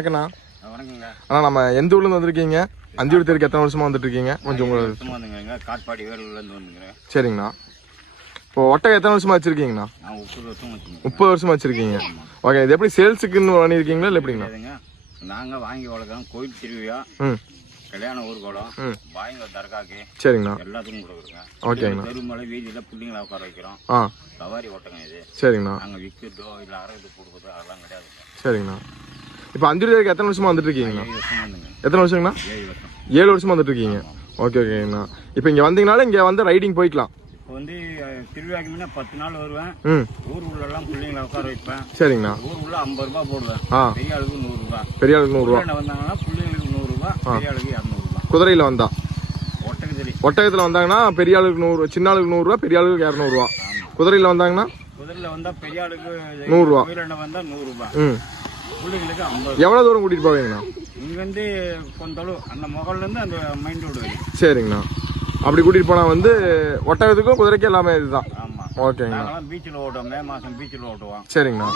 வணக்கண்ணா. அண்ணா நம்ம எந்த ஊர்லேருந்து வந்திருக்கீங்க? அந்தியூர் தெருக்கு எத்தனை வருஷமா வந்துட்டு இருக்கீங்க? கொஞ்சம் உங்களுக்கு காட்பாடி வேலூர்லேருந்து வந்துக்கிறேன். சரிங்கண்ணா. இப்போ ஒட்டகம் எத்தனை வருஷமா வச்சிருக்கீங்கண்ணா? 30 வருஷமா வச்சிருக்கீங்க. ஓகே, இது எப்படி சேல்ஸுக்குன்னு பண்ணியிருக்கீங்களா இல்லை எப்படிங்கண்ணா? நாங்கள் வாங்கி வளர்க்குறோம். கோயில் திருவிழா, கல்யாண ஊர்கோலம், பாயங்க தர்காக்கு, சரிங்கண்ணா, எல்லாத்துக்கும் கொடுக்குறோங்க. ஓகேங்கண்ணா. பெருமலை வீதியில் பிள்ளைங்களை உட்கார வைக்கிறோம். சவாரி ஓட்டங்க இது. சரிங்கண்ணா. நாங்கள் விற்கிறதோ இல்லை அறகுது கொடுக்குறதோ அதெல்லாம் கிடையாது. சரிங்கண்ணா. இப்போ அந்தியூர் தெருக்கு எத்தனை வருஷமா வந்துட்டு இருக்கீங்கண்ணா? எத்தனை வருஷங்கண்ணா? 7 வருஷமா வந்துட்டு இருக்கீங்க. ஓகே ஓகேங்கண்ணா. இப்போ இங்கே வந்தீங்கனாலும் இங்கே வந்து ரைடிங் போய்க்கலாம். இப்போ வந்து திருவிழாக்கு முன்னே 10 நாள் வருவேன். ஊர் உள்ளெல்லாம் பிள்ளைங்களை உட்கார வைப்பேன். சரிங்கண்ணா. ஊர் உள்ள 50 ரூபா போடுவேன். பெரிய ஆளுக்கு 100 ரூபா. பெரிய ஆளுக்கு 100 ரூபா வந்தாங்கன்னா பிள்ளைங்களுக்கு 100 ரூபா, பெரிய ஆளுக்கு 200 ரூபா. குதிரையில் வந்தா ஒட்டகத்தில் வந்தாங்கன்னா பெரிய ஆளுக்கு 100, சின்ன ஆளுக்கு 100 ரூபா, பெரிய ஆளுக்கு 200 ரூபா. குதிரையில் வந்தாங்கன்னா குதிரையில் வந்தா பெரிய ஆளுக்கு 100 ரூபா, வந்தா 100 ரூபா. பிள்ளைங்களுக்கு 50. எவ்வளோ தூரம் கூட்டிட்டு போவீங்கண்ணா? இங்க வந்து கொஞ்சம் அந்த முகல்ல இருந்து அந்த மைண்ட் ரோடு வரைக்கும். சரிங்கண்ணா. அப்படி கூட்டிட்டு போனா வந்து ஒட்டகத்துக்கும் குதிரைக்கும் எல்லாமே இதுதான். ஆமா. ஓகேங்கண்ணா. பீச்சில் ஓட்டுவோம். மே மாசம் பீச்சில் ஓட்டுவோம். சரிங்கண்ணா.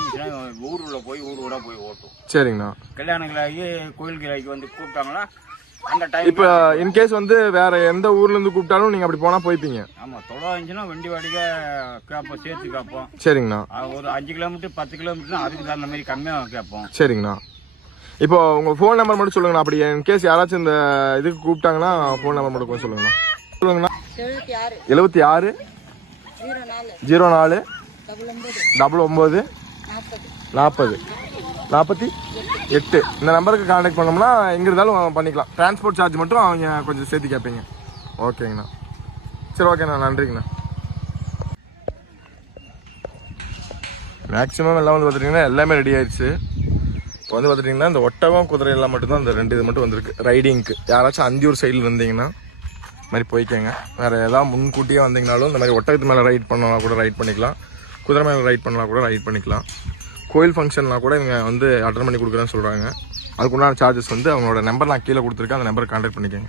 ஊருள்ள போய் ஊரோட போய் ஓட்டுவோம். சரிங்கண்ணா. கல்யாணங்களாகி கோயில்களாகி வந்து கூப்பிட்டாங்களா அந்த டைம். இப்போ இன்கேஸ் வந்து வேற எந்த ஊர்ல இருந்து கூப்பிட்டாலும் நீங்க அப்படி போனா போய்ப்பீங்க? ஆமா. தொலை இருந்துச்சுன்னா வண்டி வாடிக்கை கேட்போம், சேர்த்து கேட்போம். சரிங்கண்ணா. ஒரு 5 கிலோமீட்டர் 10 கிலோமீட்டர் அதுக்கு தகுந்த மாதிரி கம்மியாக கேட்போம். சரிங்கண்ணா. இப்போ உங்க ஃபோன் நம்பர் மட்டும் சொல்லுங்கண்ணா. அப்படி இன்கேஸ் யாராச்சும் இந்த இதுக்கு கூப்பிட்டாங்கன்னா ஃபோன் நம்பர் மட்டும் கொஞ்சம் சொல்லுங்கண்ணா. சொல்லுங்கண்ணா. 76 04 99 40 48 இந்த நம்பருக்கு கான்டாக்ட் பண்ணோம்னா எங்கே இருந்தாலும் பண்ணிக்கலாம். டிரான்ஸ்போர்ட் சார்ஜ் மட்டும் அவங்க கொஞ்சம் சேர்த்து கேட்பீங்க. ஓகேங்கண்ணா. சரி ஓகேண்ணா, நன்றிங்கண்ணா. மேக்ஸிமம் எல்லாம் வந்து பார்த்துட்டிங்கன்னா எல்லாமே ரெடி ஆயிடுச்சு. இப்போ வந்து பார்த்துட்டிங்கன்னா இந்த ஒட்டகம் குதிரை எல்லாம் மட்டும்தான் இந்த 2 இது மட்டும் வந்திருக்கு ரைடிங்க்கு. யாராச்சும் அந்தியூர் சைடில் இருந்தீங்கன்னா இந்த மாதிரி போய்க்கங்க. வேறு ஏதாவது முன்கூட்டியே வந்தீங்கனாலும் இந்த மாதிரி ஒட்டகத்து மேலே ரைட் பண்ணலாம் கூட ரைட் பண்ணிக்கலாம், குதிரை மேலே ரைட் பண்ணலாம் கூட ரைட் பண்ணிக்கலாம். கோயில் ஃபங்க்ஷன்லாம் கூட இவங்க வந்து அட்டன் பண்ணி கொடுக்குறேன்னு சொல்கிறாங்க. அதுக்குண்டான சார்ஜஸ் வந்து அவங்களோட நம்பர் நான் கீழே கொடுத்துருக்கேன், அந்த நம்பருக்கு கான்டாக்ட் பண்ணிக்கோங்க.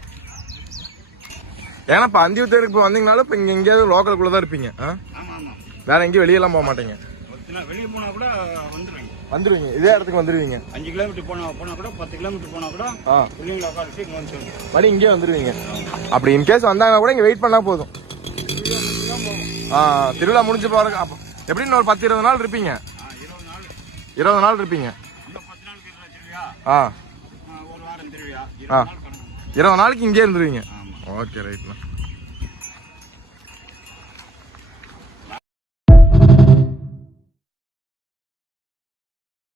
ஏன்னா இப்போ அந்தியூர் தெருக்கு இப்போ வந்தீங்கனாலும் இப்போ இங்கே எங்கேயாவது லோக்கலுக்குள்ளே தான் இருப்பீங்க. வேற எங்கேயும் வெளியெல்லாம் போக மாட்டீங்க. வெளியே போனா கூட வந்துருவீங்க, இதே இடத்துக்கு வந்துருவீங்க. 5 கிலோமீட்டர் போனா கூட 10 கிலோமீட்டர் போனா கூட பிள்ளைங்களை உட்காந்து இங்கே வந்துருவீங்க. மணி இங்கே வந்துருவீங்க. அப்படி இன்கேஸ் வந்தாங்கன்னா கூட இங்கே வெயிட் பண்ணா போதும். திருவிழா முடிஞ்சு போறதுக்கு அப்போ எப்படின்னு ஒரு 10-20 நாள் இருப்பீங்க. 20 நாள் இருப்பீங்க. 20 நாளைக்கு இங்கே இருந்துருவீங்க. ஓகே ரைட்ண்ணா.